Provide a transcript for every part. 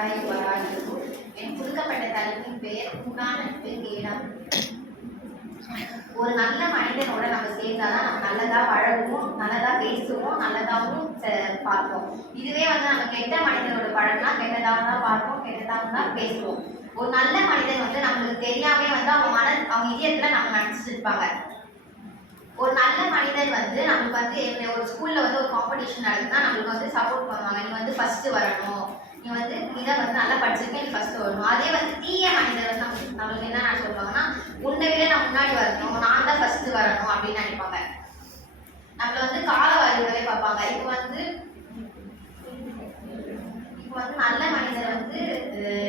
வரமத்துல்லாஹி வபரகாத்துஹு என் கொடுக்கப்பட்ட தலைப்பின் பெயர் உண்டான நட்பு ஒரு நல்ல மனிதனோட நம்ம சேர்ந்தாதான் நம்ம நல்லதா பழகுவோம் நல்லதா பேசுவோம் நல்லதாகவும் பார்ப்போம். இதுவே வந்து நம்ம கெட்ட மனிதனோட பழகினா கெட்டதாகவும் தான் பார்ப்போம் கெட்டதாகவும் தான் பேசுவோம். ஒரு நல்ல மனிதன் வந்து நம்மளுக்கு தெரியாமே வந்து அவங்க மன அவங்க இதயத்துல நம்ம நினைச்சிருப்பாங்க ஒரு நல்ல மனிதன் வந்து நமக்கு வந்து என்ன ஒரு ஸ்கூல்ல வந்து ஒரு காம்படிஷன் நடக்குதுன்னா நம்மளுக்கு வந்து சப்போர்ட் பண்ணுவாங்க. நீ வந்து ஃபர்ஸ்ட் வரணும். இதை வந்து நல்லா படிச்சிருக்கேன். நீ ஃபர்ஸ்ட் வரணும். அதே வந்து தீய மனிதர் வந்து நம்மளுக்கு என்ன நான் சொல்லுவாங்கன்னா உன்னை விட நான் முன்னாடி வரணும். நான் தான் ஃபர்ஸ்ட் வரணும். அப்படின்னு நினைப்பாங்க. நம்மள வந்து கால வாரிகளே பார்ப்பாங்க. இப்போ வந்து இப்போ வந்து நல்ல மனிதர் வந்து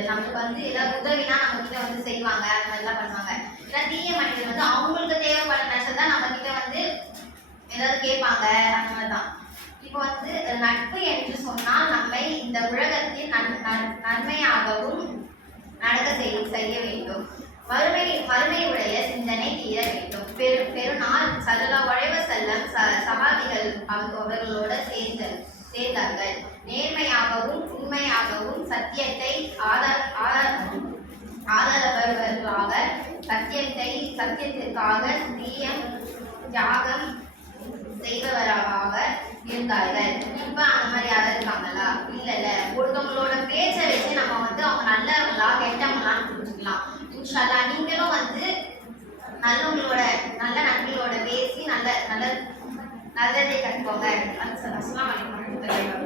நமக்கு வந்து ஏதாவது உதவினா நம்ம கிட்ட வந்து செய்வாங்க. அந்த மாதிரிலாம் பண்ணுவாங்க. ஏன்னா தீய மனிதர் வந்து அவங்களுக்கு தேவைப்படுற நேரத்தில் தான் நம்ம கிட்ட வந்து ஏதாவது கேட்பாங்க. அந்த மாதிரி தான் இப்போ வந்து நட்பு என்று சொன்னால் நம்மை இந்த உலகத்தில் நன் நன்- நன்மையாகவும் நடக்க செய்ய செய்ய வேண்டும். வறுமை வறுமையுடைய சிந்தனை தீர வேண்டும். பெரு பெருநாள் சல்லா உழைவ செல்லம் ச சகாபிகள் அவர்களோடு அவர்களோட சேர்ந்த சேர்ந்தார்கள். நேர்மையாகவும் உண்மையாகவும் சத்தியத்தை ஆதார ஆதார ஆதரவர்களாக சத்தியத்தை சத்தியத்திற்காக தீயம் தியாகம் செய்பவராக இருந்தார்கள். இப்ப அந்த மாதிரி யாராவது இருக்காங்களா இல்ல ஒருத்தவங்களோட பேச்சை வச்சு நம்ம வந்து அவங்க நல்லவங்களா கெட்டவங்களான்னு புரிஞ்சுக்கலாம் இன்ஷால்லா நீங்களும் வந்து நல்லவங்களோட நல்ல நண்பர்களோட பேசி நல்ல நல்ல நல்லதை கற்றுக்கோங்க அஸ்ஸலாமு அலைக்கும்